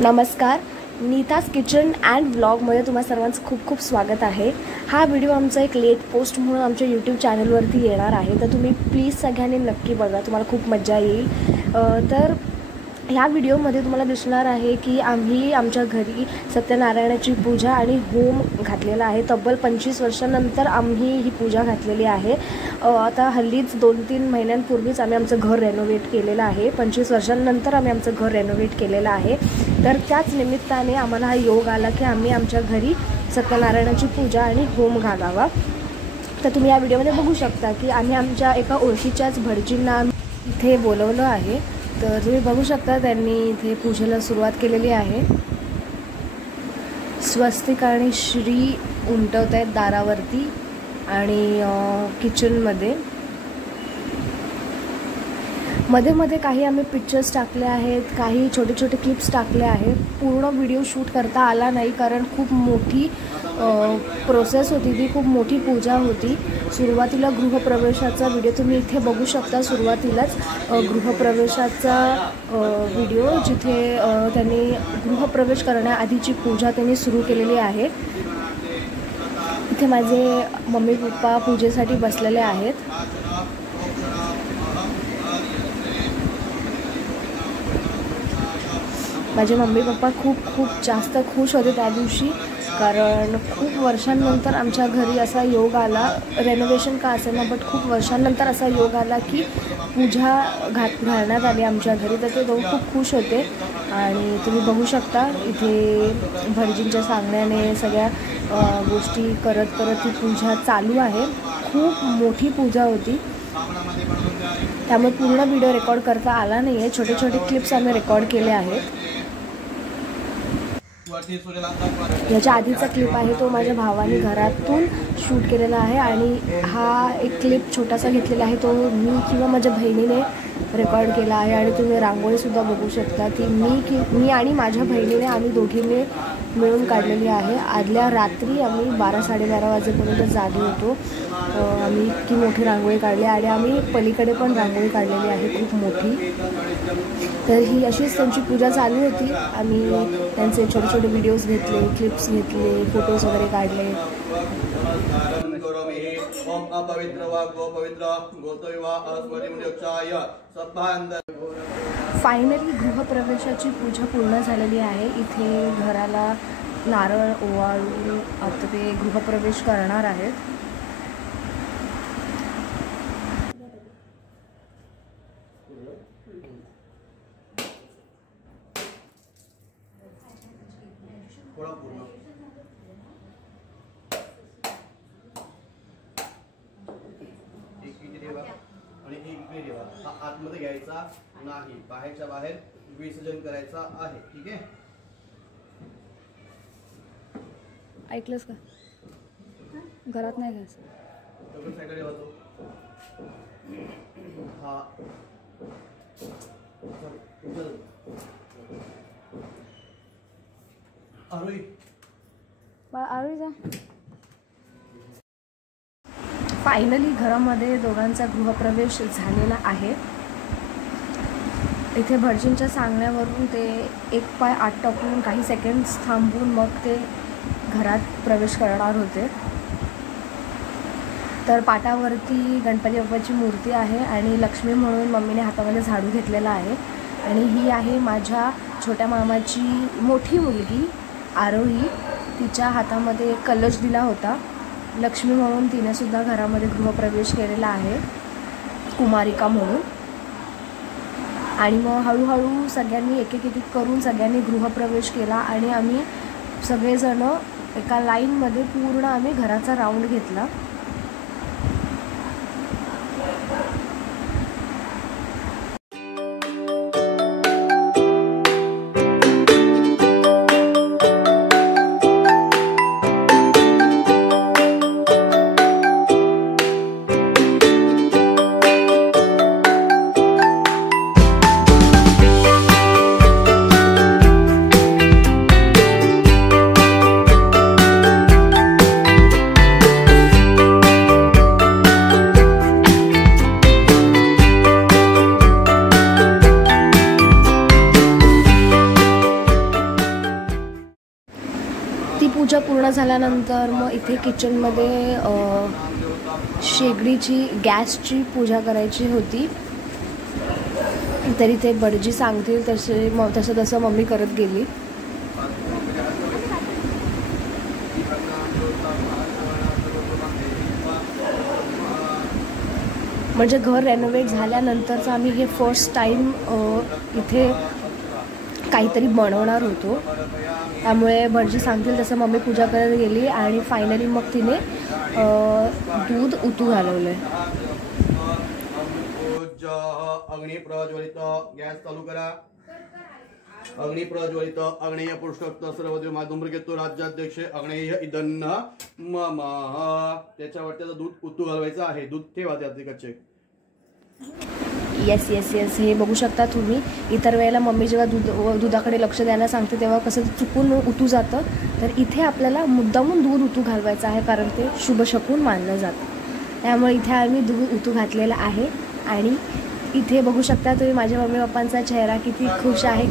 नमस्कार, Nita's kitchen and व्लॉगमध्ये तुम्हा सर्वांचं खूप खूप स्वागत आहे। हा व्हिडिओ आमचा एक लेट पोस्ट म्हणून आमच्या यूट्यूब चॅनलवरती येणार आहे, तर तुम्ही प्लीज सगळ्यांनी नक्की बघा, तुम्हाला खूप मजा येईल। तर ह्या व्हिडिओमध्ये तुम्हाला दिसणार आहे की आम्ही आमच्या घरी सत्यनारायणाची पूजा आणि होम घातलेला आहे। तब्बल 25 वर्षांनंतर आम्ही ही पूजा घातलेली आहे। आता हल्लीच 2-3 महिन्यांपूर्वीच आम्ही आमचं घर रेनोव्हेट केलेलं आहे। 25 वर्षांनंतर आम्ही आमचं घर रेनोव्हेट केलेलं आहे। तर त्याच निमित्ताने आम्हाला हा योग आला की आम्ही आमच्या घरी सत्यनारायणाची पूजा आणि होम घालावा। तर तुम्ही या व्हिडिओमध्ये बघू शकता की आम्ही आमच्या एका ओळखीच्याच भटजींना इथे बोलवलं आहे। तर तुम्ही बघू शकता त्यांनी इथे पूजेला सुरुवात केलेली आहे। स्वस्तिक आणि श्री उमटवत आहेत दारावरती आणि किचनमध्ये मध्ये काही आम्ही पिक्चर्स टाकले आहेत, काही छोटे छोटे क्लिप्स टाकले आहेत। पूर्ण व्हिडिओ शूट करता आला नाही कारण खूप मोठी प्रोसेस होती, ती खूप मोठी पूजा होती। सुरुवातीला गृहप्रवेशाचा व्हिडिओ तुम्ही इथे बघू शकता। सुरुवातीलाच गृहप्रवेशाचा व्हिडिओ जिथे त्यांनी गृहप्रवेश करण्याआधीची पूजा त्यांनी सुरू केलेली आहे। इथे माझे मम्मी पप्पा पूजेसाठी बसलेले आहेत। माझे मम्मी पप्पा खूप जास्त खुश होते त्या दिवशी, कारण खूप वर्षांनंतर आमच्या घरी असा योग आला। रेनोव्हेशन का असेना बट खूप वर्षांनंतर असा योग आला की पूजा घालण्यात आली आमच्या घरी। तर ते दोघं खूप खुश होते आणि तुम्ही बघू शकता इथे भटजींच्या सांगण्याने सगळ्या गोष्टी करत ही पूजा चालू आहे। खूप मोठी पूजा होती, त्यामुळे पूर्ण व्हिडिओ रेकॉर्ड करता आला नाही आहे। छोटे छोटे क्लिप्स आम्ही रेकॉर्ड केले आहेत। याच्या आधीचा क्लिप आहे तो माझ्या भावाने घरातून शूट केलेला आहे आणि हा एक क्लिप छोटासा घेतलेला आहे तो मी किंवा माझ्या बहिणीने रेकॉर्ड केला आहे। आणि तुम्ही रांगोळीसुद्धा बघू शकता ती मी आणि माझ्या बहिणीने आम्ही दोघींनी मिळून काढलेली आहे। आदल्या रात्री आम्ही 12-12:30 वाजेपर्यंत जागे होतो। आम्ही इतकी मोठी रांगोळी काढली आणि आम्ही पलीकडे पण रांगोळी काढलेली आहे खूप मोठी। तर ही अशीच त्यांची पूजा चालू होती। आम्ही त्यांचे छोटे छोटे व्हिडिओज घेतले, क्लिप्स घेतले, फोटोज वगैरे काढले। फायनली गृहप्रवेशाची पूजा पूर्ण झालेली आहे। इथे घराला नारळ ओवाळून आता ते गृहप्रवेश करणार आहेत। आणि एक इकडे ठेवा। हा आतमध्ये घ्यायचा नाही, बाहेरच्या बाहेर विसर्जन करायचा आहे, ठीक आहे? ऐकलंस का? घरात नाही घ्यायचं। दगड साईडला ठेवा तो। हा आरोही जा। फायनली घरामध्ये दोघांचा गृहप्रवेश झालेला आहे। इथे भटजींच्या सांगण्यावरून ते एक पाय आत टाकून काही सेकंड्स थांबून मग ते घरात प्रवेश करणार होते। तर पाटावरती गणपती बाप्पाची मूर्ती आहे आणि लक्ष्मी म्हणून मम्मीने हातामध्ये झाडू घेतलेला आहे। आणि ही आहे माझ्या छोट्या मामाची मोठी मुलगी आरोही, तिच्या हातामध्ये एक कलश दिला होता लक्ष्मी म्हणून, तिनेसुद्धा घरामध्ये गृहप्रवेश केलेला आहे कुमारिका म्हणून। आणि मग हळूहळू सगळ्यांनी एक करून सगळ्यांनी गृहप्रवेश केला आणि आम्ही सगळेजण एका लाईनमध्ये पूर्ण आम्ही घराचा राऊंड घेतला। पूजा पूर्ण झाल्यानंतर मग इथे किचनमध्ये शेगडीची गॅसची पूजा करायची होती. तरी ते भटजी सांगतील तसं मम्मी करत गेली. म्हणजे घर रेनोव्हेट झाल्यानंतरचं आम्ही हे फर्स्ट टाईम इथे काहीतरी बनवणार होतो. त्यामुळे भटजी सांगतील तसं मम्मी पूजा करत गेली आणि फायनली मग तिने दूध उतू घालवलंय. अग्नि प्रज्वलित, गॅस चालू करा. अग्नि प्रज्वलित, अग्नेय पुरुषोक्त सर्वदेव माधुमृगेतो राज्याध्यक्ष अग्नेय इदन्न मम. त्याच्यावर त्याचं दूध उतू घालवायचं आहे. दूध ठेवा त्याचे कच्चे. येस येस येस, हे बघू शकता तुम्ही. इतर वेळेला मम्मी जेव्हा दुधाकडे लक्ष द्यायला सांगते तेव्हा कसं चुकून उतू जातं. तर इथे आपल्याला मुद्दामून दूध उतू घालवायचं आहे कारण ते शुभ शकून मानलं जातं. त्यामुळे इथे आम्ही दूध उतू घातलेलं आहे. आणि इथे बघू शकता तुम्ही माझ्या मम्मी पप्पांचा चेहरा किती खुश आहे.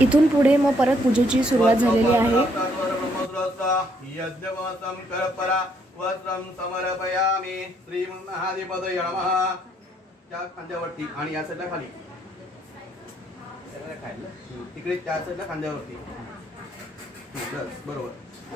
इथून पुढे मग परत पूजेची सुरुवात झालेली आहे. वस्त्रं समर्पयामि श्रीमन्महाधिपतये नमः. त्या खांद्यावरती आणि या साईडला खाली तिकडे त्या साईडला खांद्यावरती. बरोबर.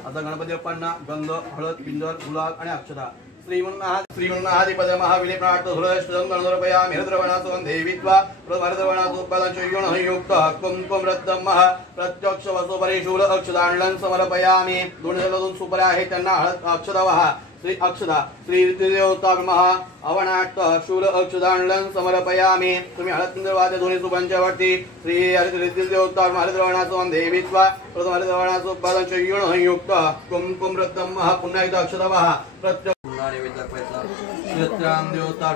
आता गणपती बाप्पांना गंध, हळद, पिंजर, गुलाल आणि अक्षता. श्रीमन्महाधिपतये महाविलेपनार्थ धुरष्टं गणपयामि हृद्रवणासो देवीत्वा प्रथमर्धवणासोपदंचयुक्त कुंकुम रत्नम महा प्रत्यक्ष वसो परिशूल अक्षदांडलं समर्पयामि. दोन सुपऱ्या आहेत त्यांना हळद अक्षता वहा. श्री अक्षदा श्री ऋतुदेवता महा अवनाट्ट शूल अक्षदांडलं समर्पयामि. तुम्ही हळद पिंजर वाद्य दोन्ही सुपांच्या वरती श्री ऋतुदेवता हृद्रवणासो देवीत्वा प्रथमर्धवणासोपदंचयुक्त कुंकुम रत्नम महा. पुन्हा एकदा अक्षता वहा. प्रत्यक्ष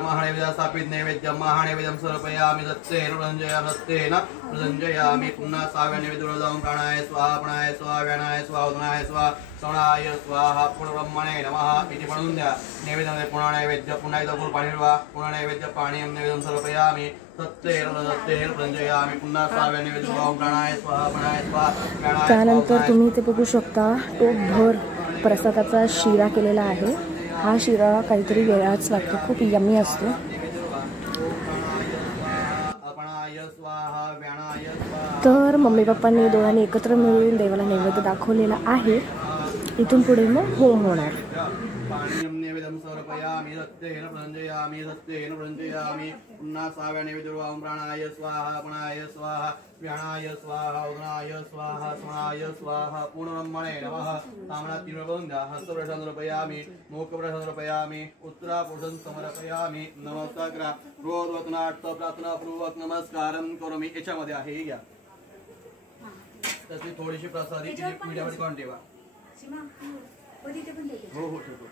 महानैवेद्य स्थापित नैवेद्य महानैवेद्यम समर्पयामि. दत्तेन प्रजंजयामि. पुन्हा 6व्या नैवेद्यावर जाऊन प्राणाय स्वाहा, प्राणाय स्वाहा, व्यानाय स्वाहा, उदनाय स्वाहा, श्रवणाय स्वाहा, पुनर्ब्रह्मणे नमः इति म्हणून द्या. नैवेद्यामध्ये पुन्हा नैवेद्य, पुन्हा एकदा पूर्ण पाणी ठेवा. पुन्हा नैवेद्य पाणी नैवेद्यम समर्पयामि. दत्तेन प्रजंजयामि. पुन्हा 6व्या नैवेद्यावर जाऊन प्राणाय स्वाहा, प्राणाय स्वाहा, व्यानाय. त्यानंतर तुम्ही इथे बघू शकता टोपभर प्रसादाचा शिरा केलेला आहे. हा शिरा काहीतरी वेगळाच लागतो, खूप यम्मी असतो. तर मम्मी पप्पांनी दोघांनी एकत्र मिळून देवाला नैवेद्य दाखवलेला आहे. इथून पुढे मग होम होणार. पुन्हा 6व्या नैवेद्यावर प्राणाय स्वाहा, प्राणाय स्वाहा, व्यानाय स्वाहा, उदनाय स्वाहा, स्मनाय स्वाहा, पूर्णब्रह्मणे नमः. सामना 3 वेळा बोलून द्या. हस्तप्रसाद समर्पयामि, मुखप्रसाद समर्पयामि, उत्तरापुरुषं समर्पयामि. नमस्कार करा. रोज वचनार्थ प्रार्थनापूर्वक नमस्कारं करोमि. याच्यामध्ये आहे हे घ्या. त्याची थोडीशी प्रसादी मीडियामध्ये कोण ठेवा. हो हो ठेवतो.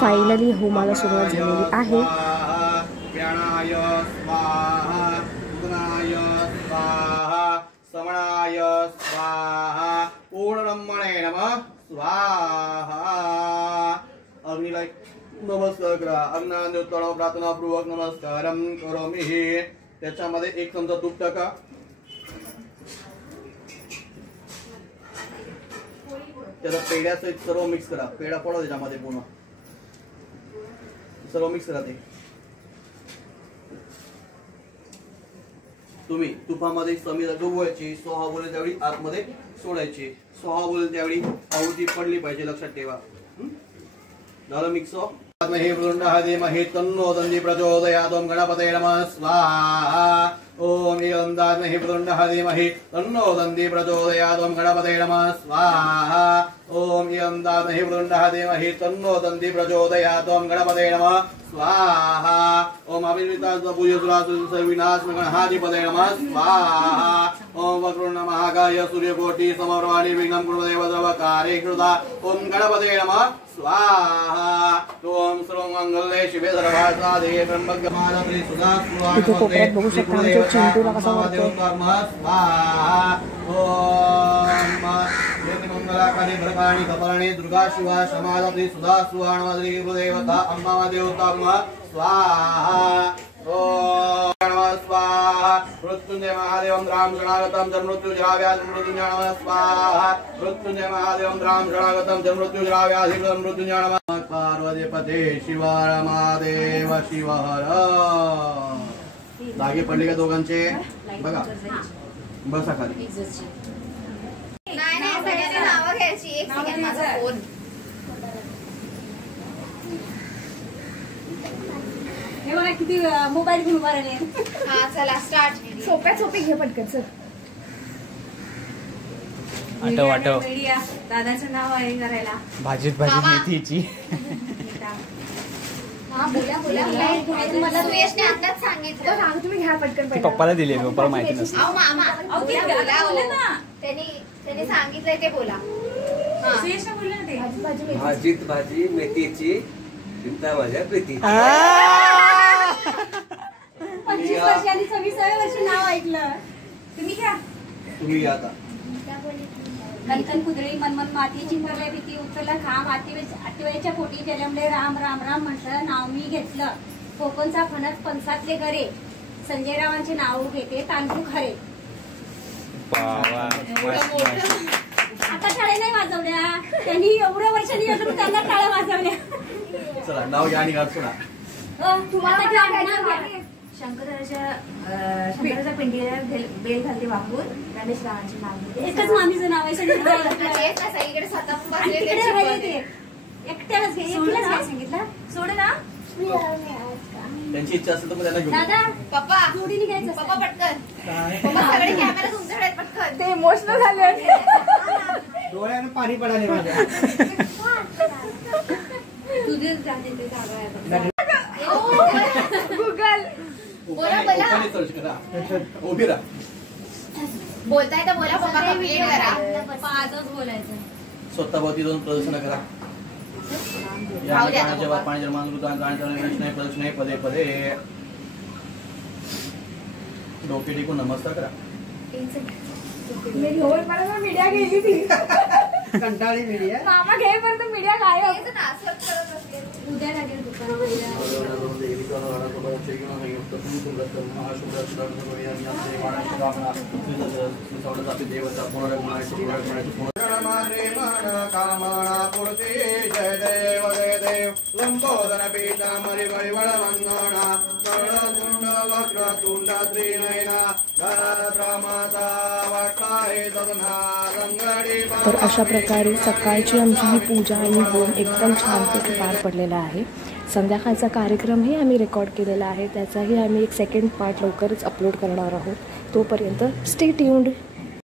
फायनली होमाला सुरुवात झालेली आहे. व्यानाय स्वाहा, उदनाय स्वाहा, समनाय स्वाहा, पूर्णब्रह्मणे नमः स्वाहा. अग्नीला नमस्कार करा. अग्नान्योत्तरण प्रार्थनापूर्वक नमस्कारं करोमि. त्याच्यामध्ये 1 चमचा तूप टाका. त्याला पेढ्याचं सर्व मिक्स करा. पेढा पडा त्याच्यामध्ये पूर्ण सर्व मिक्स करा. ते तुम्ही तुपामध्ये समीर डुबवायची. सोहा बोलेल त्यावेळी आतमध्ये सोडायची. सोहा बोलेल त्यावेळी आहुती पडली पाहिजे, लक्षात ठेवा. झालं मिक्स. हे वृंदादेमहे तन्नो दन्ति प्रचोदयात्. ओम गणपतये नमः स्वाहा. ओम यन्दामहे वृंदादेमहे तन्नो दन्ति प्रचोदयात्. ओम गणपतये नमः स्वाहा. ओम यन्दामहे वृंदादेमहे तन्नो दन्ति प्रचोदयात्. ओम गणपतये नमः स्वाहा. ओम अभिनिताविनाशगणहाधिपतये नमः स्वाहा. ओम वक्रुण्ड महाकाय सूर्यकोटि समप्रभानि विघ्नं कुर्वदेव सर्वकार्ये कृता. ओम गणपतये नमः स्वाहा. ओम सर्वमंगले शिवे सर्वार्थसाधके त्र्यंबके गौरी सुधा कोपऱ्यात बघू शकता आमच्या चिंटूला कसा वाटतो. स्वाहा. ओम नाकाने भरकाणी कपाळाने दुर्गा शिवा समाधात्री सुधा सुहाणवाद्री देवता अंबा देवता स्वाहा ओम स्वाहा मृत्युंजय महादेवं राम गणागतं जन्मृत्युजराव्याधि मृत्युंजय नमः स्वाहा मृत्युंजय महादेवं राम गणागतं जन्मृत्युजराव्याधि मृत्युंजय नमः पार्वती पते शिव रमादेव शिव हर धागे पडले का दोघांचे बघा बसा खाली नाही नाही सगळ्यांना नाव घ्यायची एक सेकंड माझा फोन हे बघा किती मोबाईल घेऊन उभा राहिले हा चला स्टार्ट सोप्यात सोपे घे पटकन सर आठव मीडिया दादाचं नाव आहे करायला भाजीत भाजी मामा. मेथीची हा बोला बोला मला सुयशने आताच सांगितलं सांग तुम्ही घ्या पटकन ती पहिला. पप्पाला दिली आहे, पप्पाला माहिती नसतं. अहो मामा अहो, ते बोला, बोला, बोला ना. अहो. त्यांनी सांगितलंय ते बोला हा. सुयशने बोलले ना ते भाजी भाजी मेथी. भाजीत भाजी मेथीची चिंता माझ्या प्रीती 25 वर्ष आणि 26व्या वर्षी नाव ऐकलं तुम्ही घ्या तुम्ही घ्या आता कंचन कुदळी मनमन माती चिंतरले भीती उचलला खांब आठवेच्या पोटी जलमले राम राम राम म्हटलं नाव मी घेतलं कोकणचा फणस पंचातले गरे संजय रावांचे नाव घेते तांदूळ खरे आता टाळे नाही वाजवल्या त्यांनी एवढ्या वर्षांनी अजून त्यांना टाळ्या वाजवल्या चला नाव घ्या आणि गाठ सोडा तुम्हाला नाव घ्या. शंकराच्या पिंडीला बेल घालते वापरून गणेश रावांचे नाव एकच मामीचं नाव आहे सगळं तेच ना, सगळीकडे स्वतः आणि बसलेले तिकडे राहिले ते. शिकवते. एकट्यालाच घे एकट्यालाच घ्यायला सांगितलं सोड ना त्यांची इच्छा असेल तर मग त्यांना घेऊन दादा पप्पा जोडीने घ्यायचं पप्पा पटकन पप्पा सगळे कॅमेरा तुमच्याकडे आहेत, पटकन ते इमोशनल झाले डोळ्यानं पाणी पडाले माझ्या तुझेच जाते ते जागा आहे गुगल बोला बोला ओपनली सर्च करा उभी राहा बोलताय तर बोला पप्पा कंप्लीट करा आजच बोलायचं स्वतःभोवती जाऊन प्रदर्शन करा या राहू द्या आता ठिकाणी पप्पा. पाणी जन्मानुदान प्रदक्षिणे पदे पदे डोके टिकून नमस्कार करा मीडिया गेली ती कंटाळी मीडिया मामा घेईपर्यंत मीडिया गायब तेच ना, असंच करत असते. उद्या लागेल दुकानामध्ये जय देव जय देव लंबोदर पीतांबरी परिमळ वंदना कर्णकुंड वक्रतुंड त्रिनयना माता वटाहे सदना रंगडी. तर अशा प्रकारे सकाळची आमची ही पूजा आणि होम एकदम छानपैकी पार पडलेला आहे. संध्याकाळचा कार्यक्रमही आम्ही रेकॉर्ड केलेला आहे, त्याचाही आम्ही एक सेकंड पार्ट लवकरच अपलोड करणार आहोत. तोपर्यंत स्टे ट्यून्ड.